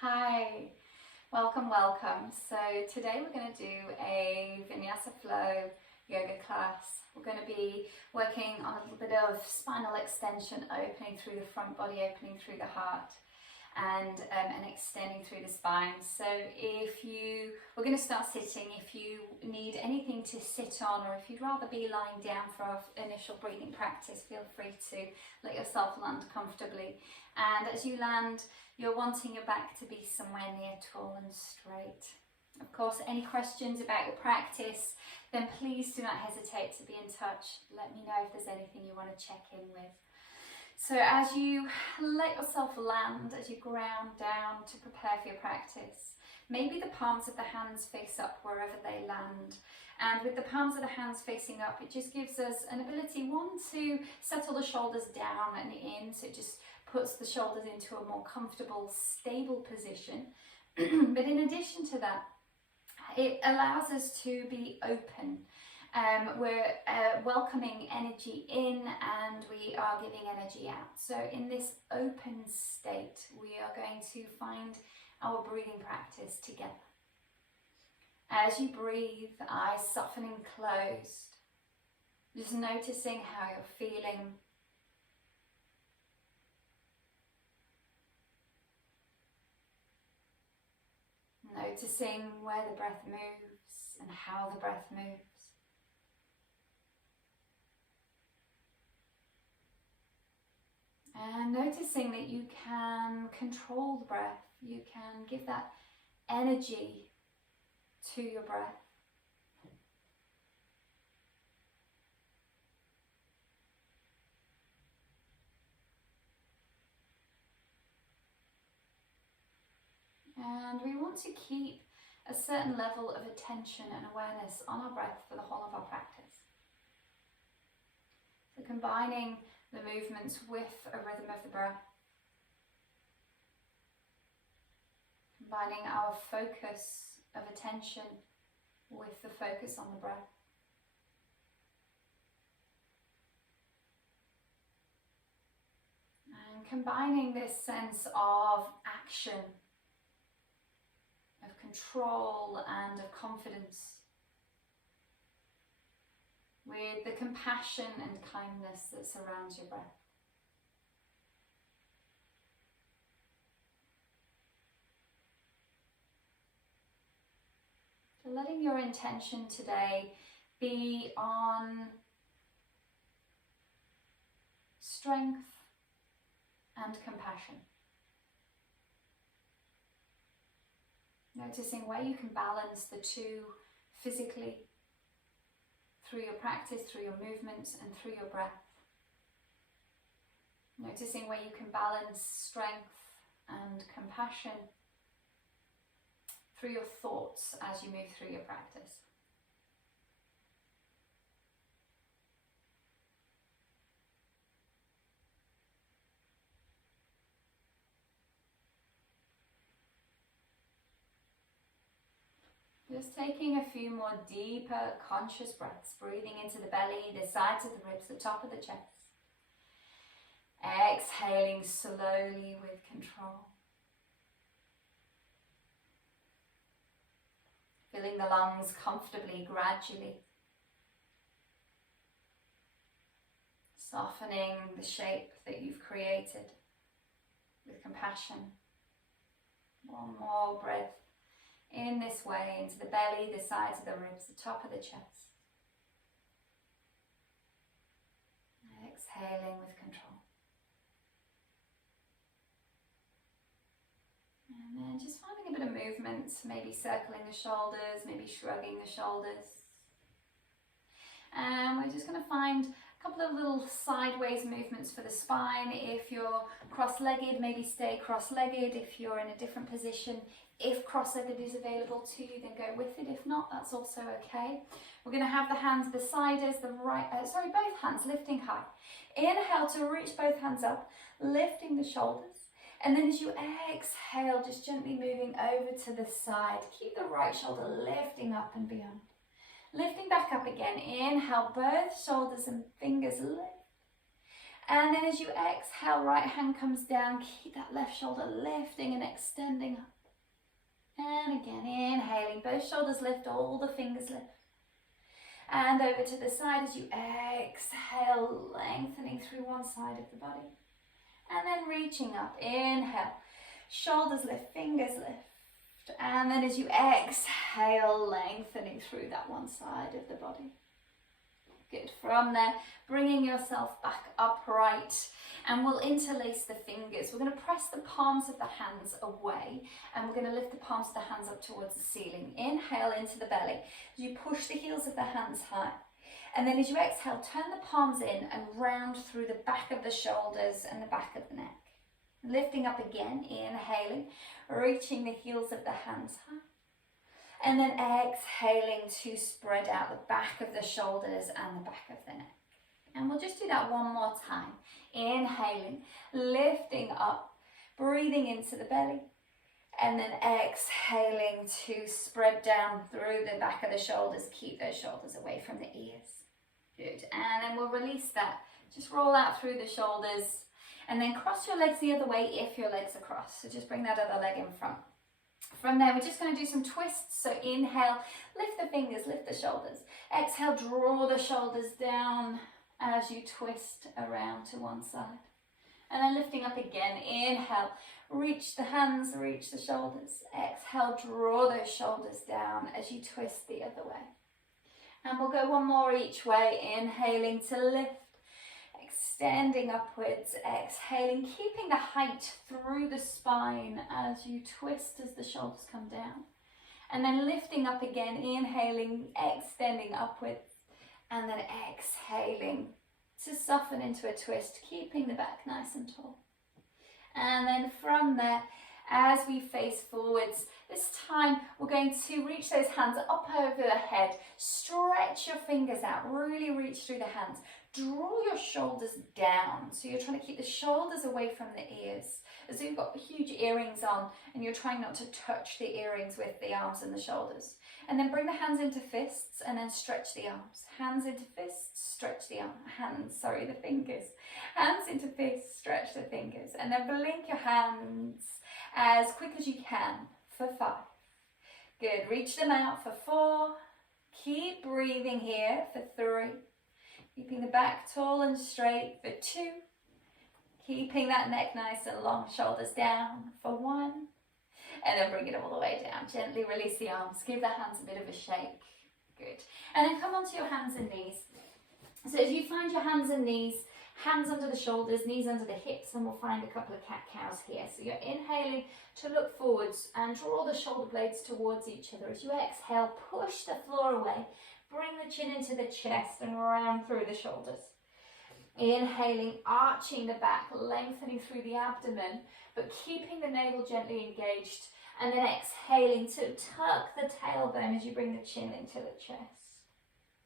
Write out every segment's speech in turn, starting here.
Hi, welcome. So today we're going to do a Vinyasa Flow Yoga class. We're going to be working on a little bit of spinal extension, opening through the front body, opening through the heart, and extending through the spine. So we're going to start sitting. If you need anything to sit on, or if you'd rather be lying down for our initial breathing practice, feel free to let yourself land comfortably. And as you land, you're wanting your back to be somewhere near tall and straight. Of course, any questions about your practice, then please do not hesitate to be in touch. Let me know if there's anything you want to check in with. So as you let yourself land, as you ground down to prepare for your practice, maybe the palms of the hands face up wherever they land. And with the palms of the hands facing up, it just gives us an ability, one, to settle the shoulders down and in, so it just puts the shoulders into a more comfortable, stable position. But in addition to that, it allows us to be open. We're welcoming energy in and we are giving energy out. So in this open state, we are going to find our breathing practice together. As you breathe, eyes softening closed, just noticing how you're feeling. Noticing where the breath moves and how the breath moves. And noticing that you can control the breath, you can give that energy to your breath. And we want to keep a certain level of attention and awareness on our breath for the whole of our practice. So combining the movements with a rhythm of the breath. Combining our focus of attention with the focus on the breath. And combining this sense of action, of control and of confidence with the compassion and kindness that surrounds your breath. So letting your intention today be on strength and compassion. Noticing where you can balance the two physically, through your practice, through your movements and through your breath. Noticing where you can balance strength and compassion through your thoughts as you move through your practice. Just taking a few more deeper conscious breaths, breathing into the belly, the sides of the ribs, the top of the chest. Exhaling slowly with control. Filling the lungs comfortably, gradually. Softening the shape that you've created with compassion. One more breath. In this way, into the belly, the sides of the ribs, the top of the chest. Exhaling with control. And then just finding a bit of movement, maybe circling the shoulders, maybe shrugging the shoulders. And we're just going to find a couple of little sideways movements for the spine. If you're cross-legged, maybe stay cross-legged. If you're in a different position, if cross-legged is available to you, then go with it. If not, that's also okay. We're going to have the hands beside us, both hands lifting high. Inhale to reach both hands up, lifting the shoulders. And then as you exhale, just gently moving over to the side. Keep the right shoulder lifting up and beyond. Lifting back up again. Inhale, both shoulders and fingers lift. And then as you exhale, right hand comes down, keep that left shoulder lifting and extending up. And again, inhaling, both shoulders lift, all the fingers lift. And over to the side as you exhale, lengthening through one side of the body. And then reaching up, inhale, shoulders lift, fingers lift. And then as you exhale, lengthening through that one side of the body. Good. From there, bringing yourself back upright, and we'll interlace the fingers. We're going to press the palms of the hands away, and we're going to lift the palms of the hands up towards the ceiling. Inhale into the belly. As you push the heels of the hands high, and then as you exhale, turn the palms in and round through the back of the shoulders and the back of the neck. Lifting up again, inhaling, reaching the heels of the hands high. And then exhaling to spread out the back of the shoulders and the back of the neck. And we'll just do that one more time. Inhaling, lifting up, breathing into the belly. And then exhaling to spread down through the back of the shoulders. Keep those shoulders away from the ears. Good. And then we'll release that. Just roll out through the shoulders. And then cross your legs the other way if your legs are crossed. So just bring that other leg in front. From there, we're just going to do some twists. So inhale, lift the fingers, lift the shoulders. Exhale, draw the shoulders down as you twist around to one side. And then lifting up again, inhale, reach the hands, reach the shoulders. Exhale, draw those shoulders down as you twist the other way. And we'll go one more each way, inhaling to lift. Extending upwards, exhaling, keeping the height through the spine as you twist as the shoulders come down. And then lifting up again, inhaling, extending upwards, and then exhaling to soften into a twist, keeping the back nice and tall. And then from there, as we face forwards, this time we're going to reach those hands up over the head, stretch your fingers out, really reach through the hands. Draw your shoulders down, so you're trying to keep the shoulders away from the ears. As you've got huge earrings on and you're trying not to touch the earrings with the arms and the shoulders. And then bring the hands into fists and then stretch the arms. Hands into fists, stretch the the fingers. Hands into fists, stretch the fingers. And then blink your hands as quick as you can for 5. Good, reach them out for 4. Keep breathing here for 3. Keeping the back tall and straight for 2. Keeping that neck nice and long, shoulders down for 1. And then bring it all the way down. Gently release the arms. Give the hands a bit of a shake. Good. And then come onto your hands and knees. So as you find your hands and knees, hands under the shoulders, knees under the hips, and we'll find a couple of cat-cows here. So you're inhaling to look forwards and draw the shoulder blades towards each other. As you exhale, push the floor away. Bring the chin into the chest and round through the shoulders. Inhaling, arching the back, lengthening through the abdomen, but keeping the navel gently engaged. And then exhaling to tuck the tailbone as you bring the chin into the chest.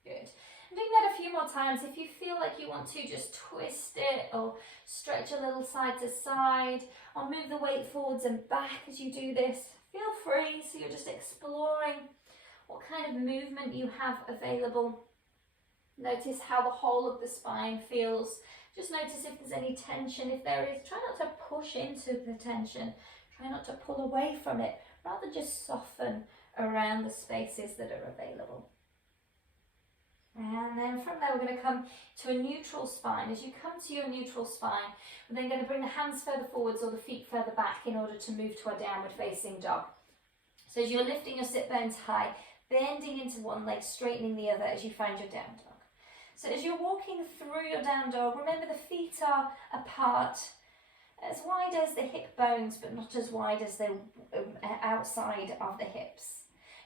Good. And doing that a few more times. If you feel like you want to, just twist it or stretch a little side to side or move the weight forwards and back as you do this. Feel free. So you're just exploring what kind of movement you have available. Notice how the whole of the spine feels. Just notice if there's any tension. If there is, try not to push into the tension. Try not to pull away from it. Rather just soften around the spaces that are available. And then from there we're going to come to a neutral spine. As you come to your neutral spine, we're then going to bring the hands further forwards or the feet further back in order to move to our downward facing dog. So as you're lifting your sit bones high, bending into one leg, straightening the other as you find your down dog. So as you're walking through your down dog, remember the feet are apart, as wide as the hip bones, but not as wide as the outside of the hips.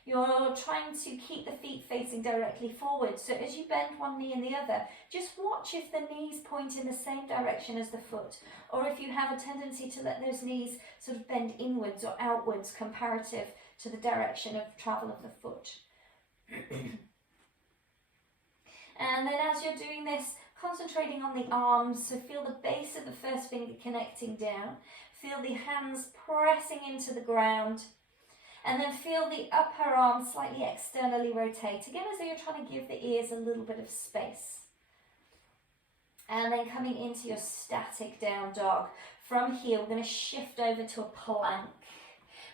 You're trying to keep the feet facing directly forward. So as you bend one knee and the other, just watch if the knees point in the same direction as the foot, or if you have a tendency to let those knees sort of bend inwards or outwards comparative to the direction of travel of the foot. And then as you're doing this, concentrating on the arms, so feel the base of the first finger connecting down, feel the hands pressing into the ground, and then feel the upper arm slightly externally rotate, again as though you're trying to give the ears a little bit of space. And then coming into your static down dog. From here, we're going to shift over to a plank.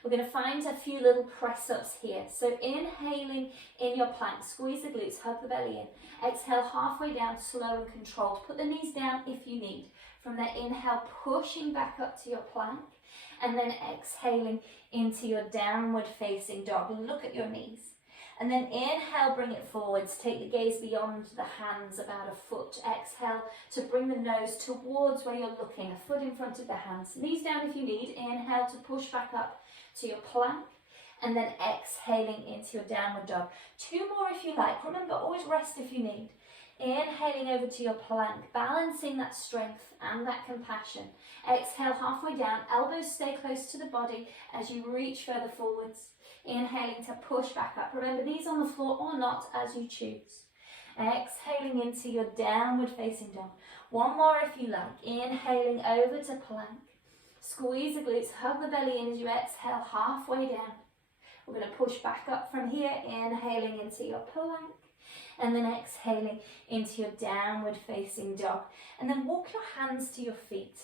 We're going to find a few little press-ups here. So inhaling in your plank, squeeze the glutes, hug the belly in. Exhale halfway down, slow and controlled. Put the knees down if you need. From there, inhale, pushing back up to your plank. And then exhaling into your downward facing dog. Look at your knees. And then inhale, bring it forwards. Take the gaze beyond the hands, about a foot. Exhale to bring the nose towards where you're looking, a foot in front of the hands. Knees down if you need. Inhale to push back up to your plank. And then exhaling into your downward dog. 2 more if you like. Remember, always rest if you need. Inhaling over to your plank, balancing that strength and that compassion. Exhale halfway down, elbows stay close to the body as you reach further forwards. Inhaling to push back up. Remember, these on the floor or not, as you choose. Exhaling into your downward facing dog. 1 more if you like. Inhaling over to plank. Squeeze the glutes, hug the belly in as you exhale halfway down. We're going to push back up from here, inhaling into your plank. And then exhaling into your downward facing dog. And then walk your hands to your feet.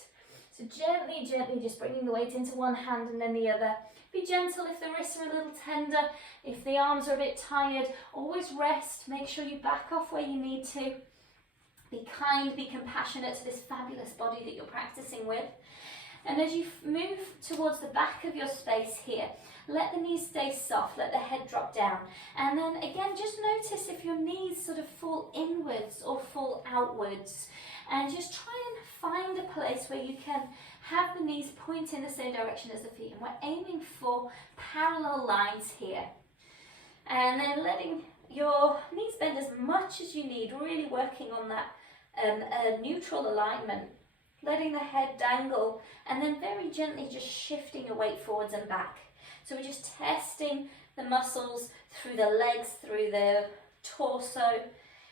So gently, gently just bringing the weight into one hand and then the other. Be gentle if the wrists are a little tender, if the arms are a bit tired. Always rest, make sure you back off where you need to. Be kind, be compassionate to this fabulous body that you're practicing with. And as you move towards the back of your space here, let the knees stay soft, let the head drop down. And then again, just notice if your knees sort of fall inwards or fall outwards. And just try and find a place where you can have the knees point in the same direction as the feet. And we're aiming for parallel lines here. And then letting your knees bend as much as you need, really working on that neutral alignment. Letting the head dangle and then very gently just shifting your weight forwards and back. So we're just testing the muscles through the legs, through the torso,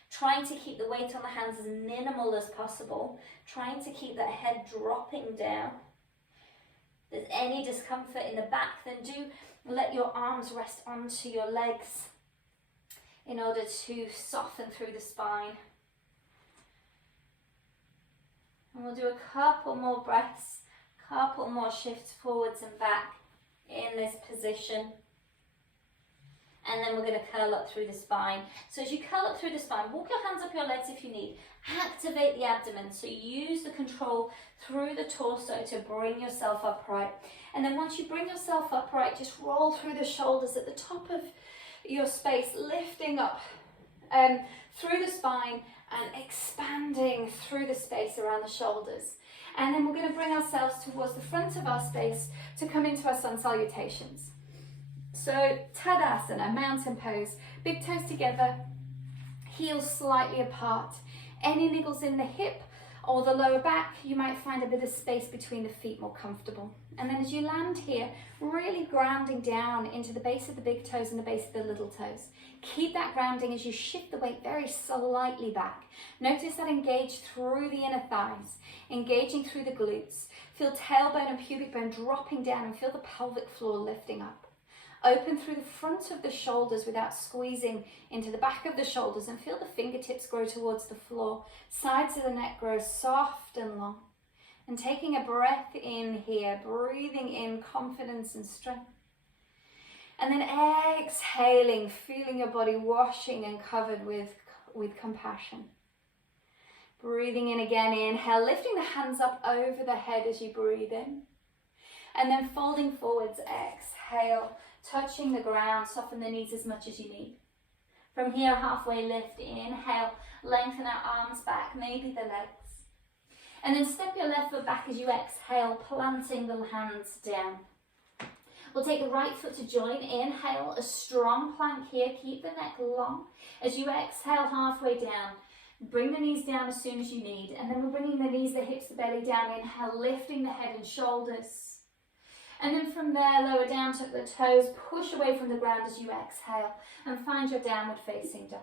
trying to keep the weight on the hands as minimal as possible, trying to keep that head dropping down. If there's any discomfort in the back, then do let your arms rest onto your legs in order to soften through the spine. And we'll do a couple more breaths, couple more shifts forwards and back in this position. And then we're going to curl up through the spine. So as you curl up through the spine, walk your hands up your legs if you need. Activate the abdomen. So use the control through the torso to bring yourself upright. And then once you bring yourself upright, just roll through the shoulders at the top of your space, lifting up through the spine and expanding through the space around the shoulders. And then we're going to bring ourselves towards the front of our space to come into our sun salutations. So Tadasana, mountain pose, big toes together, heels slightly apart. Any niggles in the hip or the lower back, you might find a bit of space between the feet more comfortable. And then as you land here, really grounding down into the base of the big toes and the base of the little toes. Keep that grounding as you shift the weight very slightly back. Notice that engage through the inner thighs, engaging through the glutes. Feel tailbone and pubic bone dropping down and feel the pelvic floor lifting up. Open through the front of the shoulders without squeezing into the back of the shoulders and feel the fingertips grow towards the floor. Sides of the neck grow soft and long. And taking a breath in here, breathing in confidence and strength. And then exhaling, feeling your body washing and covered with compassion. Breathing in again, inhale, lifting the hands up over the head as you breathe in. And then folding forwards, exhale, touching the ground, soften the knees as much as you need. From here, halfway lift, inhale, lengthen our arms back, maybe the legs. And then step your left foot back as you exhale, planting the hands down. We'll take the right foot to join. Inhale, a strong plank here. Keep the neck long. As you exhale halfway down, bring the knees down as soon as you need. And then we're bringing the knees, the hips, the belly down. Inhale, lifting the head and shoulders. And then from there, lower down, tuck the toes, push away from the ground as you exhale. And find your downward facing dog.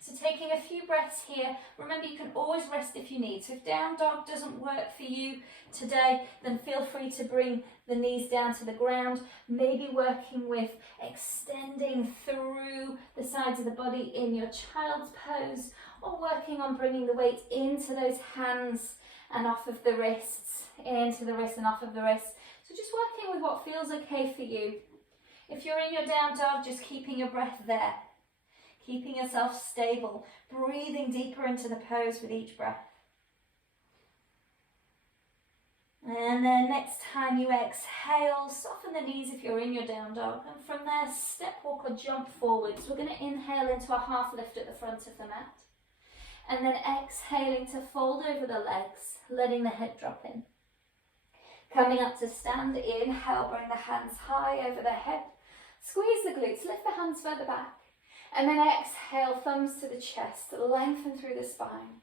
So taking a few breaths here. Remember, you can always rest if you need. So if down dog doesn't work for you today, then feel free to bring the knees down to the ground, maybe working with extending through the sides of the body in your child's pose, or working on bringing the weight into those hands and off of the wrists, into the wrists and off of the wrists. So just working with what feels okay for you. If you're in your down dog, just keeping your breath there, keeping yourself stable, breathing deeper into the pose with each breath. And then next time you exhale, soften the knees if you're in your down dog. And from there, step, walk or jump forwards. We're going to inhale into a half lift at the front of the mat. And then exhaling to fold over the legs, letting the head drop in. Coming up to stand, inhale, bring the hands high over the head. Squeeze the glutes, lift the hands further back. And then exhale, thumbs to the chest, lengthen through the spine.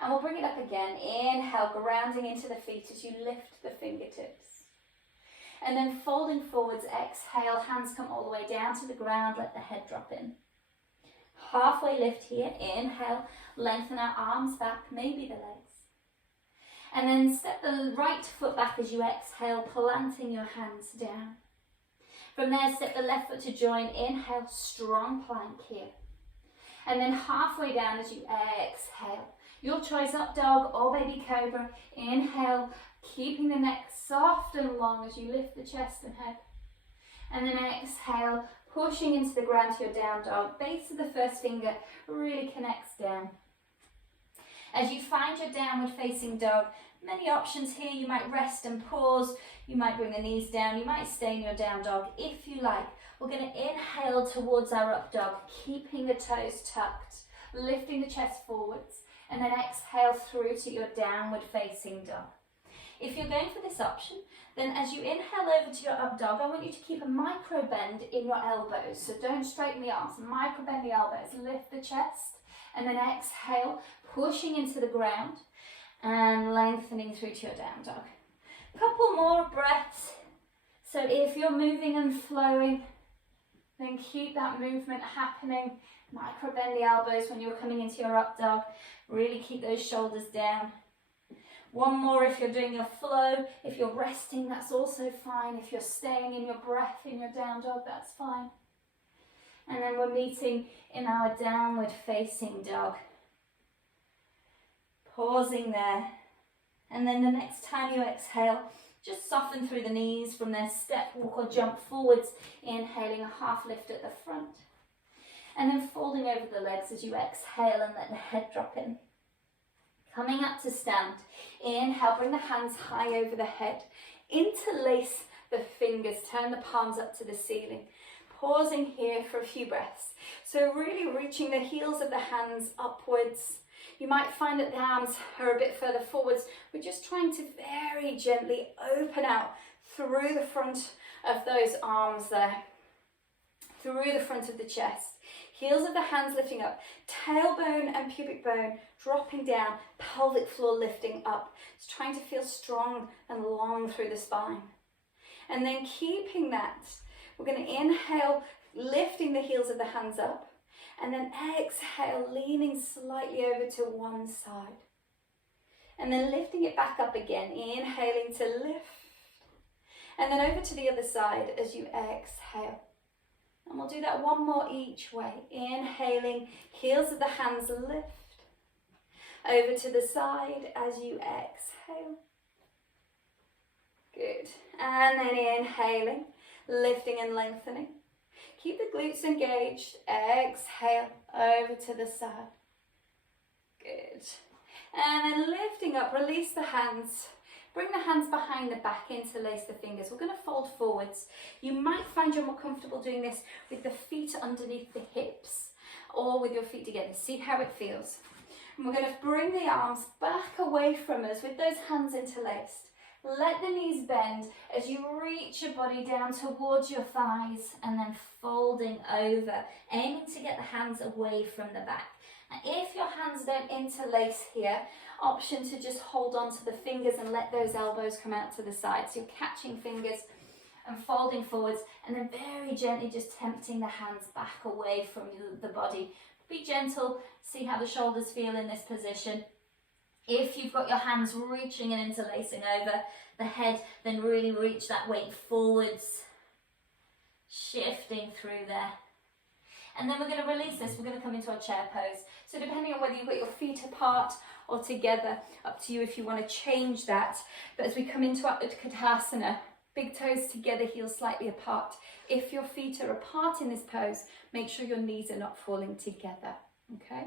And we'll bring it up again. Inhale, grounding into the feet as you lift the fingertips. And then folding forwards, exhale, hands come all the way down to the ground, let the head drop in. Halfway lift here, inhale, lengthen our arms back, maybe the legs. And then step the right foot back as you exhale, planting your hands down. From there, step the left foot to join, inhale, strong plank here. And then halfway down as you exhale. Your choice, up dog or baby cobra. Inhale, keeping the neck soft and long as you lift the chest and head. And then exhale, pushing into the ground to your down dog. Base of the first finger really connects down. As you find your downward facing dog, many options here. You might rest and pause. You might bring the knees down. You might stay in your down dog if you like. We're going to inhale towards our up dog, keeping the toes tucked, lifting the chest forwards. And then exhale through to your downward facing dog. If you're going for this option, then as you inhale over to your up dog, I want you to keep a micro bend in your elbows. So don't straighten the arms, micro bend the elbows, lift the chest, and then exhale, pushing into the ground and lengthening through to your down dog. Couple more breaths. So if you're moving and flowing, then keep that movement happening. Micro bend the elbows when you're coming into your up dog. Really keep those shoulders down. One more if you're doing your flow. If you're resting, that's also fine. If you're staying in your breath in your down dog, that's fine. And then we're meeting in our downward facing dog. Pausing there. And then the next time you exhale, just soften through the knees. From there, step, walk or jump forwards. Inhaling a half lift at the front. And then folding over the legs as you exhale and let the head drop in. Coming up to stand. Inhale, bring the hands high over the head. Interlace the fingers, turn the palms up to the ceiling. Pausing here for a few breaths. So really reaching the heels of the hands upwards. You might find that the arms are a bit further forwards. We're just trying to very gently open out through the front of those arms there. Through the front of the chest. Heels of the hands lifting up, tailbone and pubic bone dropping down, pelvic floor lifting up. It's trying to feel strong and long through the spine. And then keeping that, we're going to inhale, lifting the heels of the hands up, and then exhale, leaning slightly over to one side. And then lifting it back up again, inhaling to lift, and then over to the other side as you exhale. And we'll do that one more each way. Inhaling, heels of the hands lift. Over to the side as you exhale. Good. And then inhaling, lifting and lengthening. Keep the glutes engaged. Exhale, over to the side. Good. And then lifting up, release the hands. Bring the hands behind the back, interlace the fingers. We're going to fold forwards. You might find you're more comfortable doing this with the feet underneath the hips or with your feet together. See how it feels. And we're going to bring the arms back away from us with those hands interlaced. Let the knees bend as you reach your body down towards your thighs and then folding over, aiming to get the hands away from the back. Now, if your hands don't interlace here, option to just hold on to the fingers and let those elbows come out to the side. So you're catching fingers and folding forwards and then very gently just tempting the hands back away from the body. Be gentle, see how the shoulders feel in this position. If you've got your hands reaching and interlacing over, the head, then really reach that weight forwards, shifting through there. And then we're going to release this, we're going to come into our chair pose. So depending on whether you've got your feet apart or together, up to you if you want to change that. But as we come into our Utkatasana, big toes together, heels slightly apart. If your feet are apart in this pose, make sure your knees are not falling together, okay?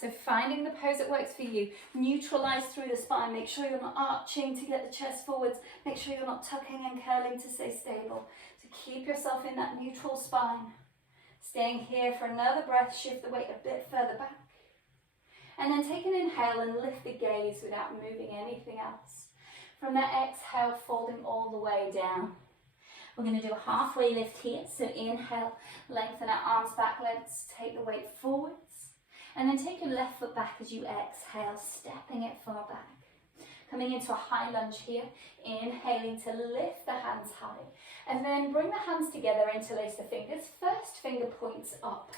So finding the pose that works for you, neutralize through the spine, make sure you're not arching to get the chest forwards, make sure you're not tucking and curling to stay stable. So keep yourself in that neutral spine. Staying here for another breath, shift the weight a bit further back. And then take an inhale and lift the gaze without moving anything else. From that exhale, folding all the way down. We're going to do a halfway lift here. So inhale, lengthen our arms back, let's take the weight forwards. And then take your left foot back as you exhale, stepping it far back. Coming into a high lunge here, inhaling to lift the hands high. And then bring the hands together, interlace the fingers. First finger points up.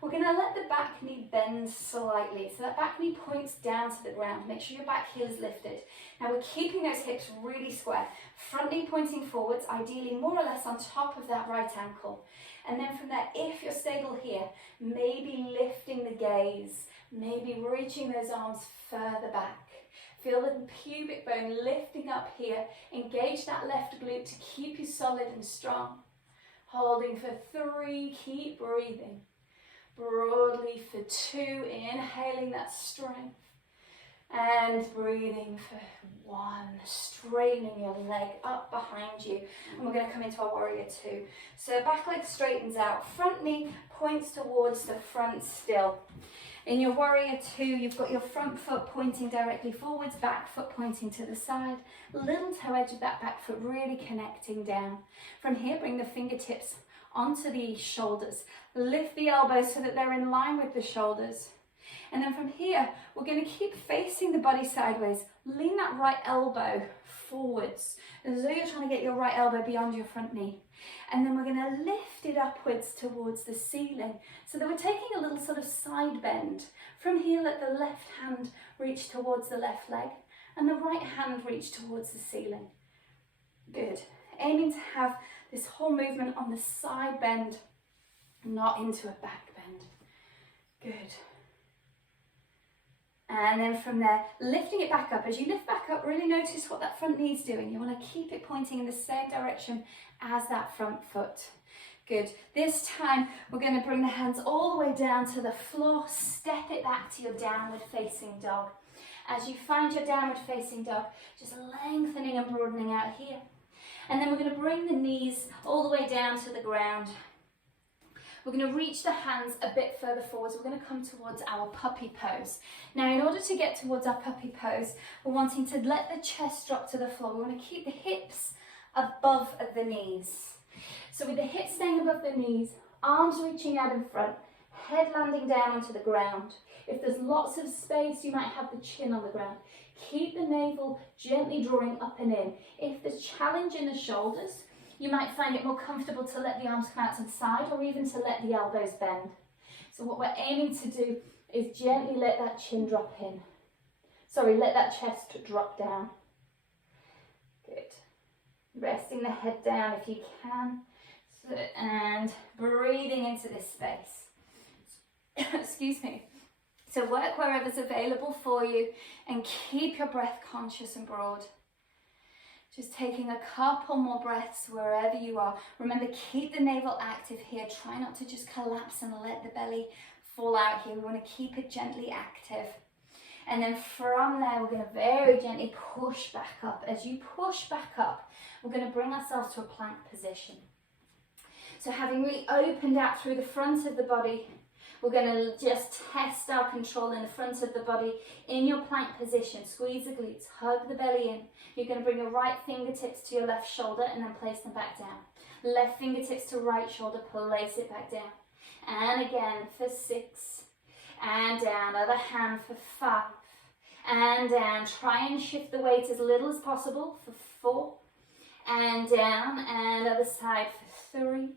We're going to let the back knee bend slightly. So that back knee points down to the ground. Make sure your back heel is lifted. Now we're keeping those hips really square. Front knee pointing forwards, ideally more or less on top of that right ankle. And then from there, if you're stable here, maybe lifting the gaze, maybe reaching those arms further back. Feel the pubic bone lifting up here. Engage that left glute to keep you solid and strong. Holding for 3, keep breathing. Broadly for 2, inhaling that strength. And breathing for 1, straightening your leg up behind you. And we're going to come into our warrior 2. So back leg straightens out, front knee points towards the front still. In your warrior 2, you've got your front foot pointing directly forwards, back foot pointing to the side, little toe edge of that back foot really connecting down. From here, bring the fingertips onto the shoulders. Lift the elbows so that they're in line with the shoulders. And then from here, we're going to keep facing the body sideways. Lean that right elbow forwards, as though you're trying to get your right elbow beyond your front knee. And then we're going to lift it upwards towards the ceiling, so that we're taking a little sort of side bend. From here, let the left hand reach towards the left leg, and the right hand reach towards the ceiling. Good. Aiming to have this whole movement on the side bend, not into a back bend. Good. And then from there, lifting it back up. As you lift back up, really notice what that front knee is doing. You want to keep it pointing in the same direction as that front foot. Good. This time, we're going to bring the hands all the way down to the floor. Step it back to your downward facing dog. As you find your downward facing dog, just lengthening and broadening out here. And then we're going to bring the knees all the way down to the ground. We're going to reach the hands a bit further forwards. We're going to come towards our puppy pose. Now, in order to get towards our puppy pose, we're wanting to let the chest drop to the floor. We want to keep the hips above the knees. So with the hips staying above the knees, arms reaching out in front, head landing down onto the ground. If there's lots of space, you might have the chin on the ground. Keep the navel gently drawing up and in. If there's challenge in the shoulders, you might find it more comfortable to let the arms come out to the side, or even to let the elbows bend. So what we're aiming to do is gently let that chin drop in. Sorry, let that chest drop down. Good. Resting the head down if you can. And breathing into this space. Excuse me. So work wherever's available for you, and keep your breath conscious and broad. Just taking a couple more breaths wherever you are. Remember, keep the navel active here. Try not to just collapse and let the belly fall out here. We want to keep it gently active. And then from there, we're going to very gently push back up. As you push back up, we're going to bring ourselves to a plank position. So having really opened out through the front of the body, we're going to just test our control in the front of the body in your plank position. Squeeze the glutes, hug the belly in. You're going to bring your right fingertips to your left shoulder and then place them back down. Left fingertips to right shoulder, place it back down. And again for 6. And down, other hand for 5. And down. Try and shift the weight as little as possible for 4. And down, and other side for 3.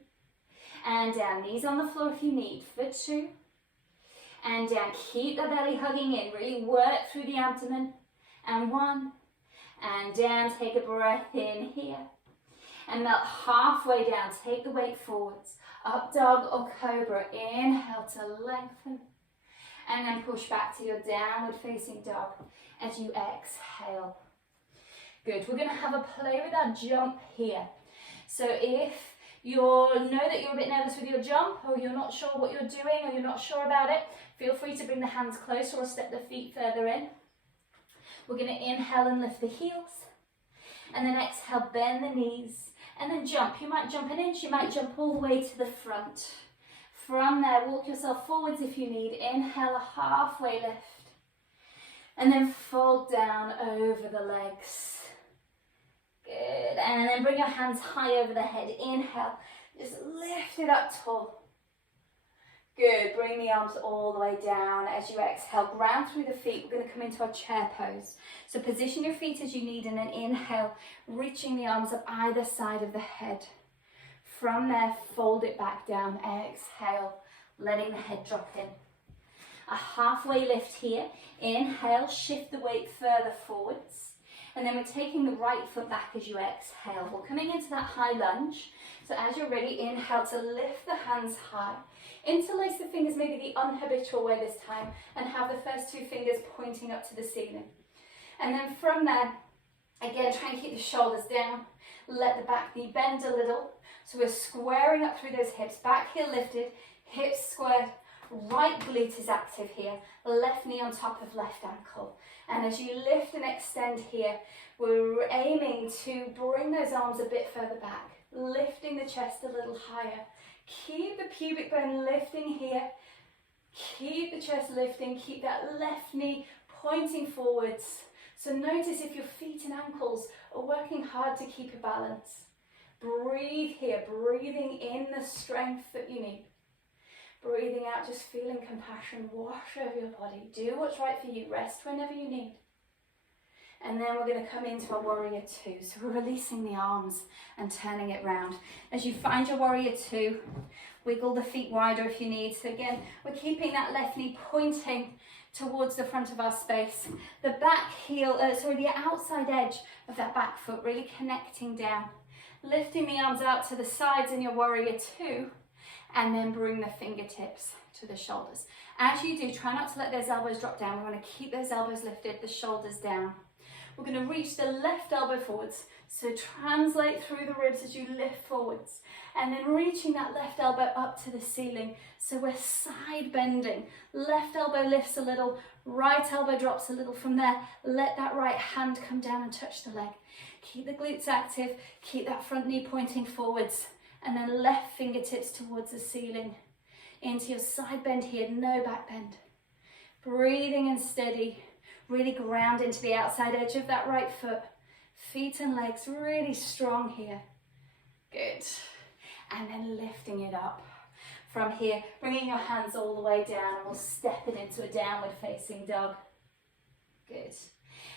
And down, knees on the floor if you need, for 2. And down, keep the belly hugging in, really work through the abdomen. And 1. And down, take a breath in here. And melt halfway down, take the weight forwards. Up dog or cobra, inhale to lengthen. And then push back to your downward facing dog as you exhale. Good, we're gonna have a play with our jump here. So if you know that you're a bit nervous with your jump, or you're not sure what you're doing, or you're not sure about it, feel free to bring the hands closer or step the feet further in. We're going to inhale and lift the heels, and then exhale, bend the knees, and then jump. You might jump an inch, you might jump all the way to the front. From there, walk yourself forwards if you need. Inhale, a halfway lift, and then fold down over the legs. Good, and then bring your hands high over the head. Inhale, just lift it up tall. Good, bring the arms all the way down as you exhale. Ground through the feet. We're going to come into our chair pose. So position your feet as you need, and then inhale, reaching the arms up either side of the head. From there, fold it back down. Exhale, letting the head drop in. A halfway lift here. Inhale, shift the weight further forwards. And then we're taking the right foot back as you exhale. We're coming into that high lunge. So as you're ready, inhale to lift the hands high. Interlace the fingers maybe the unhabitual way this time, and have the first two fingers pointing up to the ceiling. And then from there, again, try and keep the shoulders down. Let the back knee bend a little. So we're squaring up through those hips. Back heel lifted, hips squared. Right glute is active here, left knee on top of left ankle. And as you lift and extend here, we're aiming to bring those arms a bit further back, lifting the chest a little higher. Keep the pubic bone lifting here. Keep the chest lifting, keep that left knee pointing forwards. So notice if your feet and ankles are working hard to keep a balance. Breathe here, breathing in the strength that you need. Breathing out, just feeling compassion wash over your body. Do what's right for you. Rest whenever you need. And then we're going to come into our warrior two. So we're releasing the arms and turning it round. As you find your warrior two, wiggle the feet wider if you need. So again, we're keeping that left knee pointing towards the front of our space. The back heel, the outside edge of that back foot really connecting down. Lifting the arms out to the sides in your warrior two. And then bring the fingertips to the shoulders. As you do, try not to let those elbows drop down. We want to keep those elbows lifted, the shoulders down. We're going to reach the left elbow forwards. So translate through the ribs as you lift forwards. And then reaching that left elbow up to the ceiling. So we're side bending. Left elbow lifts a little, right elbow drops a little. From there, let that right hand come down and touch the leg. Keep the glutes active, keep that front knee pointing forwards. And then left fingertips towards the ceiling. Into your side bend here, no back bend. Breathing and steady. Really ground into the outside edge of that right foot. Feet and legs really strong here. Good. And then lifting it up. From here, bringing your hands all the way down, and we'll step it into a downward facing dog. Good.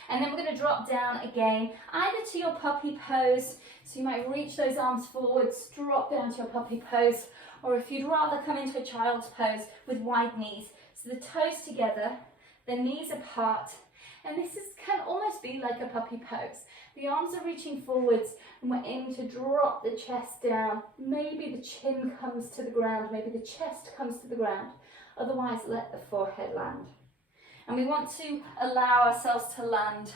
And then we're going to drop down again, either to your puppy pose. So you might reach those arms forwards, drop down to your puppy pose, or if you'd rather come into a child's pose with wide knees. So the toes together, the knees apart, and this can almost be like a puppy pose. The arms are reaching forwards, and we're aiming to drop the chest down. Maybe the chin comes to the ground, maybe the chest comes to the ground. Otherwise, let the forehead land. And we want to allow ourselves to land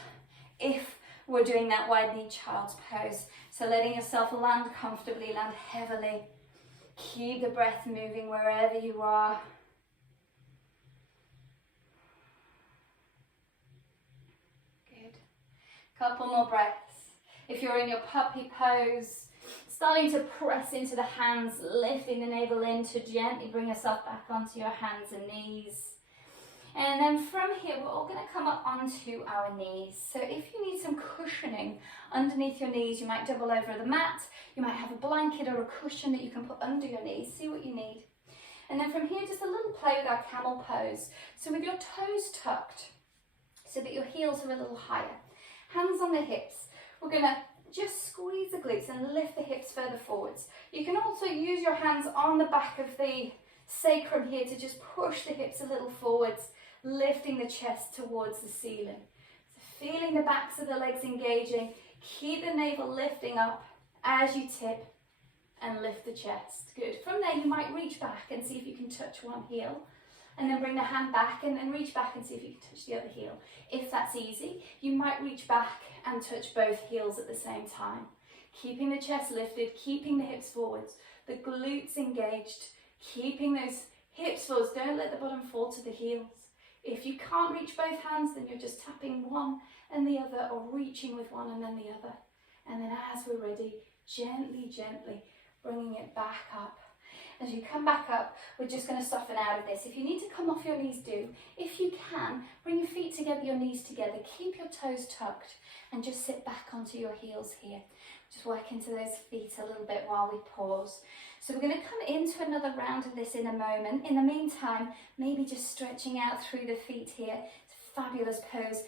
if we're doing that wide knee child's pose. So letting yourself land comfortably, land heavily. Keep the breath moving wherever you are. Good. Couple more breaths. If you're in your puppy pose, starting to press into the hands, lifting the navel in to gently bring yourself back onto your hands and knees. And then from here, we're all going to come up onto our knees. So if you need some cushioning underneath your knees, you might double over the mat. You might have a blanket or a cushion that you can put under your knees. See what you need. And then from here, just a little play with our camel pose. So with your toes tucked, so that your heels are a little higher. Hands on the hips. We're going to just squeeze the glutes and lift the hips further forwards. You can also use your hands on the back of the sacrum here to just push the hips a little forwards, lifting the chest towards the ceiling. So Feeling the backs of the legs engaging. Keep the navel lifting up as you tip and lift the chest. Good. From there, you might reach back and see if you can touch one heel, and then bring the hand back and then reach back and see if you can touch the other heel. If that's easy, you might reach back and touch both heels at the same time. Keeping the chest lifted, keeping the hips forwards, the glutes engaged, keeping those hips forwards. Don't let the bottom fall to the heels. If you can't reach both hands, then you're just tapping one and the other, or reaching with one and then the other. And then as we're ready, gently, gently bringing it back up. As you come back up, we're just going to soften out of this. If you need to come off your knees, do. If you can, bring your feet together, your knees together. Keep your toes tucked and just sit back onto your heels here. Just work into those feet a little bit while we pause. So we're going to come into another round of this in a moment. In the meantime, maybe just stretching out through the feet here. It's a fabulous pose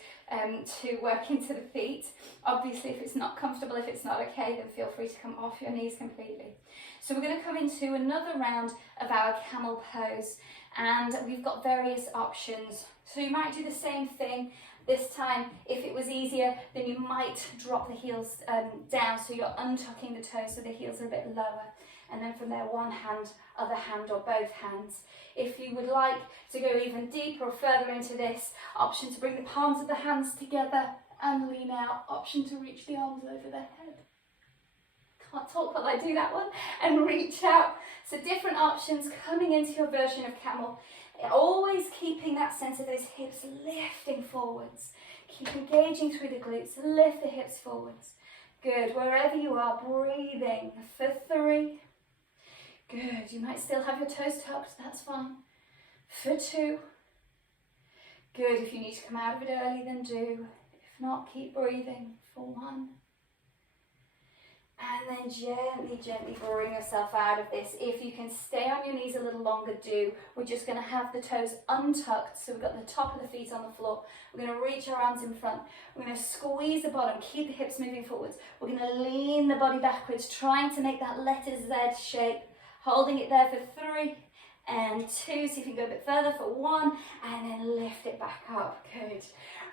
to work into the feet. Obviously, if it's not comfortable, if it's not okay, then feel free to come off your knees completely. So we're going to come into another round of our camel pose, and we've got various options. So you might do the same thing. This time, if it was easier, then you might drop the heels down, so you're untucking the toes so the heels are a bit lower. And then from there, one hand, other hand, or both hands. If you would like to go even deeper or further into this, option to bring the palms of the hands together and lean out. Option to reach the arms over the head. Can't talk while I do that one. And reach out. So different options coming into your version of camel. Always keeping that sense of those hips lifting forwards. Keep engaging through the glutes. Lift the hips forwards. Good. Wherever you are, breathing for 3. Good. You might still have your toes tucked. That's fine. For 2. Good. If you need to come out of it early, then do. If not, keep breathing for 1. And then gently, gently bring yourself out of this. If you can stay on your knees a little longer, do. We're just going to have the toes untucked. So we've got the top of the feet on the floor. We're going to reach our arms in front. We're going to squeeze the bottom, keep the hips moving forwards. We're going to lean the body backwards, trying to make that letter Z shape. Holding it there for 3 and 2. See if you can go a bit further for 1, and then lift it back up. Good.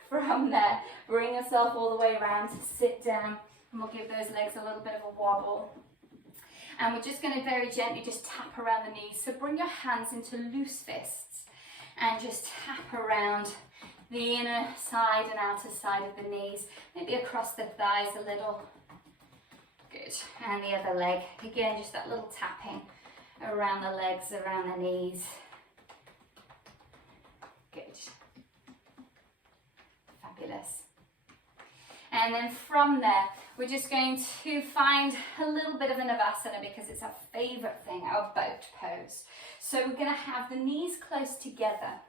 From there, bring yourself all the way around, sit down. And we'll give those legs a little bit of a wobble. And we're just going to very gently just tap around the knees. So bring your hands into loose fists and just tap around the inner side and outer side of the knees. Maybe across the thighs a little. Good. And the other leg. Again, just that little tapping around the legs, around the knees. Good. Fabulous. And then from there, we're just going to find a little bit of a Navasana because it's our favourite thing, our boat pose. So we're going to have the knees close together,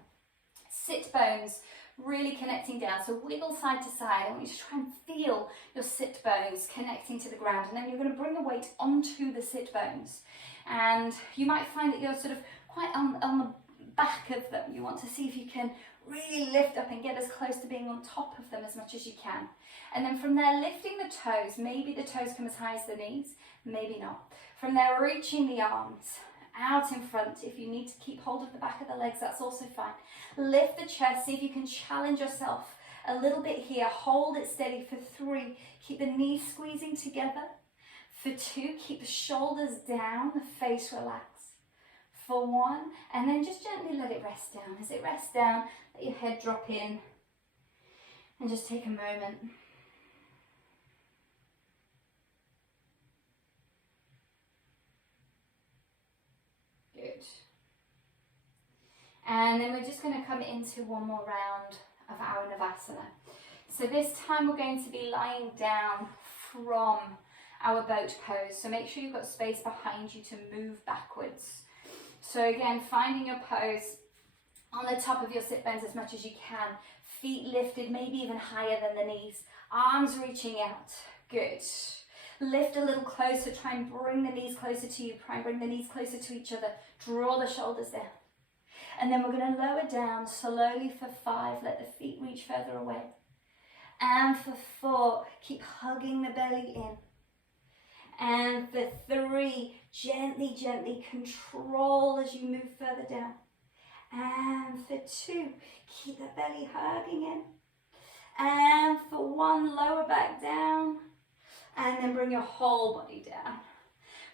sit bones really connecting down. So wiggle side to side. I want you to try and feel your sit bones connecting to the ground. And then you're going to bring the weight onto the sit bones. And you might find that you're sort of quite on the back of them. You want to see if you can really lift up and get as close to being on top of them as much as you can. And then from there, lifting the toes. Maybe the toes come as high as the knees, maybe not. From there, reaching the arms out in front. If you need to keep hold of the back of the legs, that's also fine. Lift the chest. See if you can challenge yourself a little bit here. Hold it steady for 3. Keep the knees squeezing together. For 2, keep the shoulders down, the face relax. For 1, and then just gently let it rest down. As it rests down, let your head drop in and just take a moment. Good. And then we're just going to come into one more round of our Navasana. So this time we're going to be lying down from our boat pose. So make sure you've got space behind you to move backwards. So again, finding your pose on the top of your sit bones as much as you can. Feet lifted, maybe even higher than the knees. Arms reaching out. Good. Lift a little closer. Try and bring the knees closer to you. Try and bring the knees closer to each other. Draw the shoulders down. And then we're going to lower down slowly for 5. Let the feet reach further away. And for 4, keep hugging the belly in. And for 3, gently, gently control as you move further down. And for 2, keep the belly hugging in. And for one, lower back down. And then bring your whole body down.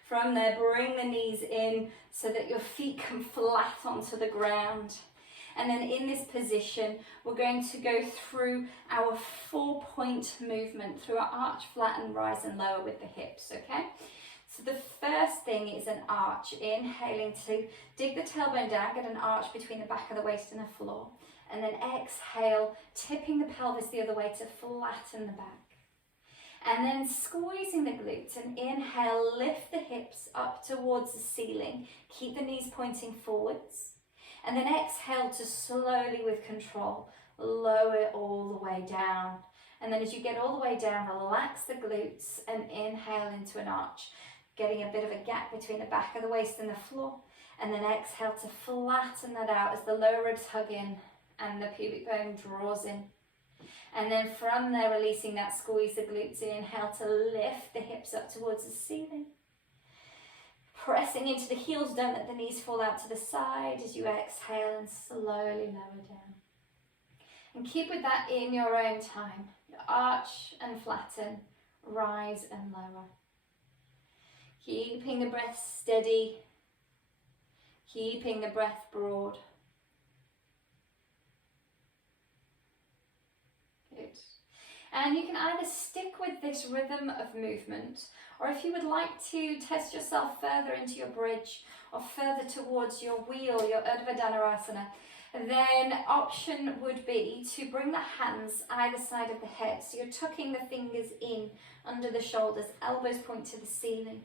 From there, bring the knees in so that your feet come flat onto the ground. And then in this position, we're going to go through our 4-point movement through our arch, flatten, rise and lower with the hips, okay? So the first thing is an arch, inhaling to dig the tailbone down, get an arch between the back of the waist and the floor. And then exhale, tipping the pelvis the other way to flatten the back. And then squeezing the glutes and inhale, lift the hips up towards the ceiling. Keep the knees pointing forwards. And then exhale to slowly, with control, lower it all the way down. And then as you get all the way down, relax the glutes and inhale into an arch, getting a bit of a gap between the back of the waist and the floor. And then exhale to flatten that out as the lower ribs hug in and the pubic bone draws in. And then from there, releasing that, squeeze the glutes, inhale to lift the hips up towards the ceiling. Pressing into the heels, don't let the knees fall out to the side as you exhale and slowly lower down. And keep with that in your own time. Arch and flatten, rise and lower. Keeping the breath steady, keeping the breath broad. Good. And you can either stick with this rhythm of movement, or if you would like to test yourself further into your bridge or further towards your wheel, your Urdhva Dhanurasana, then option would be to bring the hands either side of the head. So you're tucking the fingers in under the shoulders, elbows point to the ceiling.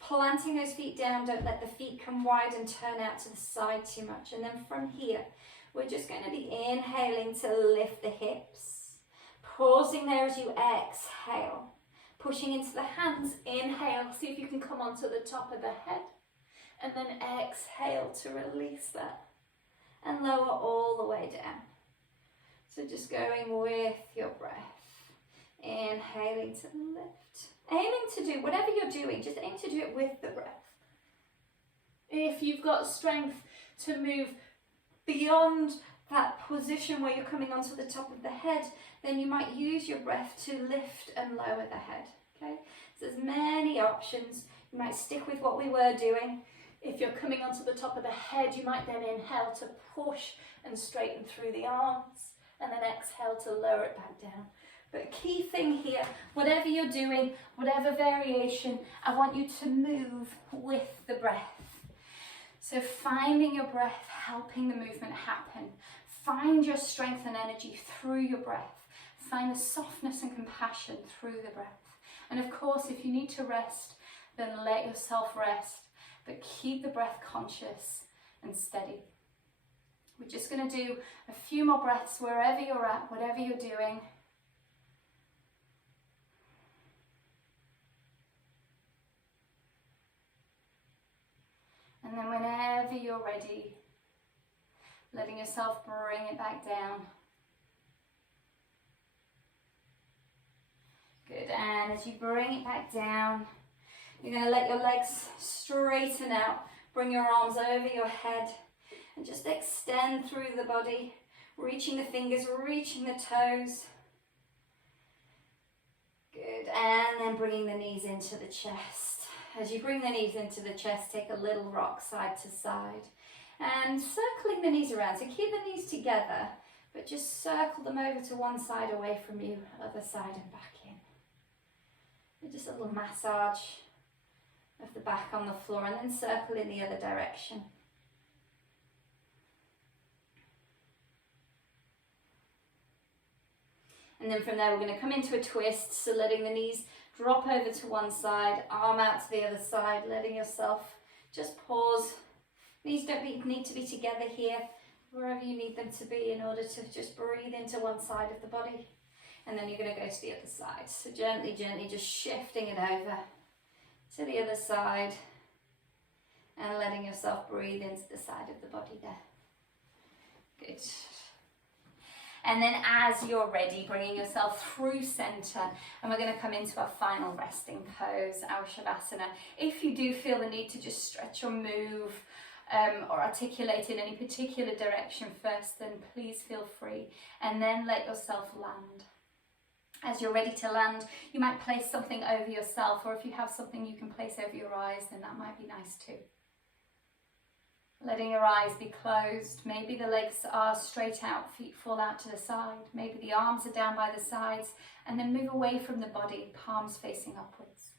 Planting those feet down, don't let the feet come wide and turn out to the side too much. And then from here, we're just going to be inhaling to lift the hips. Pausing there as you exhale. Pushing into the hands, inhale, see if you can come onto the top of the head. And then exhale to release that. And lower all the way down. So just going with your breath. Inhaling to lift. Aiming to do whatever you're doing, just aim to do it with the breath. If you've got strength to move beyond that position where you're coming onto the top of the head, then you might use your breath to lift and lower the head. Okay, so there's many options. You might stick with what we were doing. If you're coming onto the top of the head, you might then inhale to push and straighten through the arms, and then exhale to lower it back down. But key thing here, whatever you're doing, whatever variation, I want you to move with the breath. So finding your breath, helping the movement happen. Find your strength and energy through your breath. Find the softness and compassion through the breath. And of course, if you need to rest, then let yourself rest, but keep the breath conscious and steady. We're just going to do a few more breaths wherever you're at, whatever you're doing. And then whenever you're ready, letting yourself bring it back down. Good, and as you bring it back down, you're going to let your legs straighten out. Bring your arms over your head and just extend through the body, reaching the fingers, reaching the toes. Good, and then bringing the knees into the chest. As you bring the knees into the chest, take a little rock side to side and circling the knees around. So keep the knees together, but just circle them over to one side away from you, other side and back in. And just a little massage of the back on the floor, and then circle in the other direction. And then from there, we're going to come into a twist, so letting the knees drop over to one side, arm out to the other side, letting yourself just pause. Knees don't need to be together here, wherever you need them to be in order to just breathe into one side of the body. And then you're going to go to the other side. So gently, gently just shifting it over to the other side and letting yourself breathe into the side of the body there. Good. And then as you're ready, bringing yourself through center, and we're going to come into our final resting pose, our Shavasana. If you do feel the need to just stretch or move or articulate in any particular direction first, then please feel free. And then let yourself land. As you're ready to land, you might place something over yourself, or if you have something you can place over your eyes, then that might be nice too. Letting your eyes be closed. Maybe the legs are straight out, feet fall out to the side. Maybe the arms are down by the sides, and then move away from the body, palms facing upwards.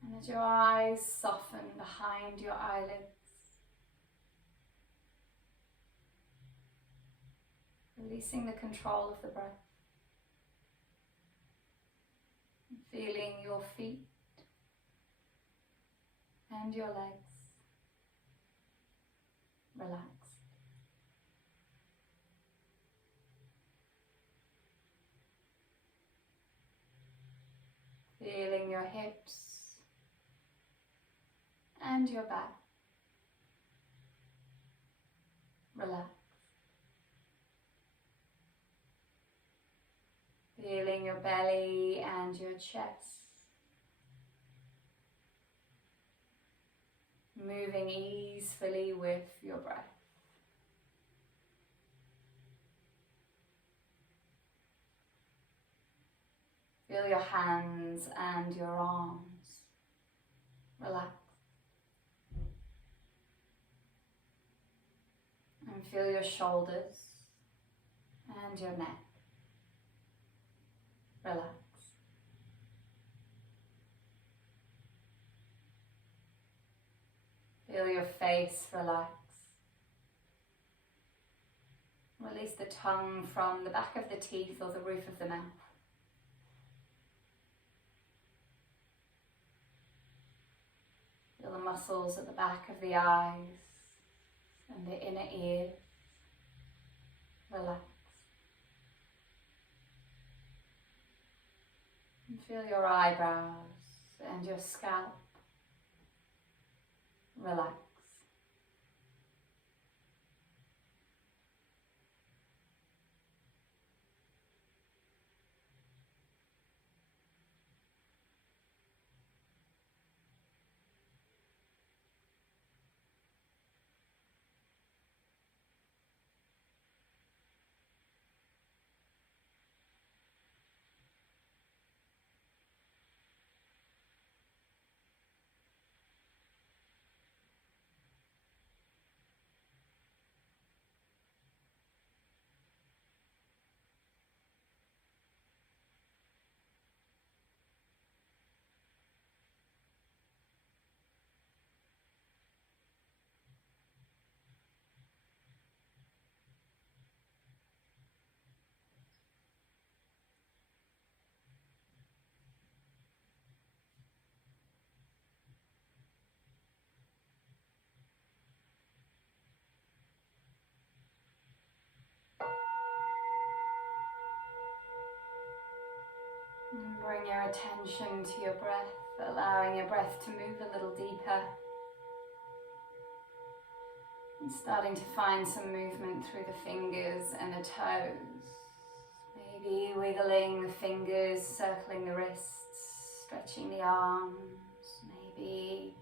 And as your eyes soften behind your eyelids, releasing the control of the breath, feeling your feet and your legs relax. Feeling your hips and your back relax. Feeling your belly and your chest moving easily with your breath. Feel your hands and your arms relax. And feel your shoulders and your neck relax. Feel your face relax. Release the tongue from the back of the teeth or the roof of the mouth. Feel the muscles at the back of the eyes and the inner ears relax. And feel your eyebrows and your scalp relax. And bring your attention to your breath, allowing your breath to move a little deeper. And starting to find some movement through the fingers and the toes. Maybe wiggling the fingers, circling the wrists, stretching the arms. Maybe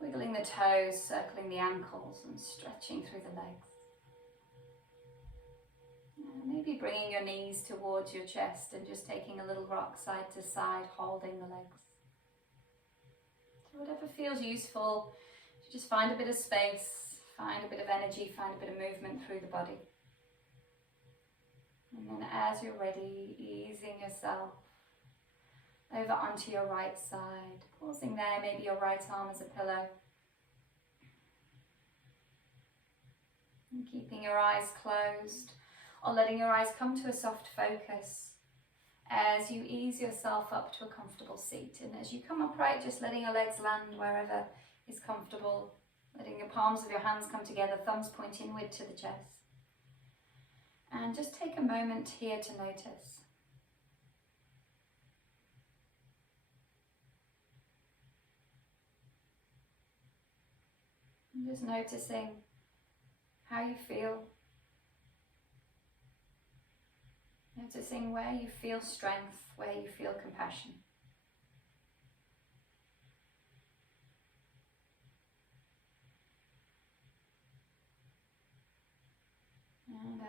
wiggling the toes, circling the ankles and stretching through the legs. Maybe bringing your knees towards your chest and just taking a little rock side to side, holding the legs. So whatever feels useful, just find a bit of space, find a bit of energy, find a bit of movement through the body. And then as you're ready, easing yourself over onto your right side, pausing there, maybe your right arm as a pillow. And keeping your eyes closed, or letting your eyes come to a soft focus as you ease yourself up to a comfortable seat. And as you come upright, just letting your legs land wherever is comfortable, letting your palms of your hands come together, thumbs point inward to the chest. And just take a moment here to notice. And just noticing how you feel. Noticing where you feel strength, where you feel compassion.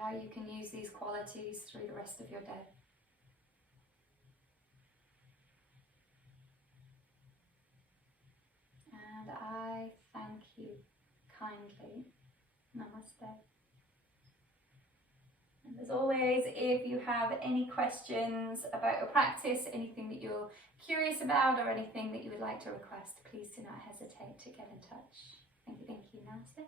how you can use these qualities through the rest of your day. And I thank you kindly. Namaste. And as always, if you have any questions about your practice, anything that you're curious about or anything that you would like to request, please do not hesitate to get in touch. Thank you, Namaste.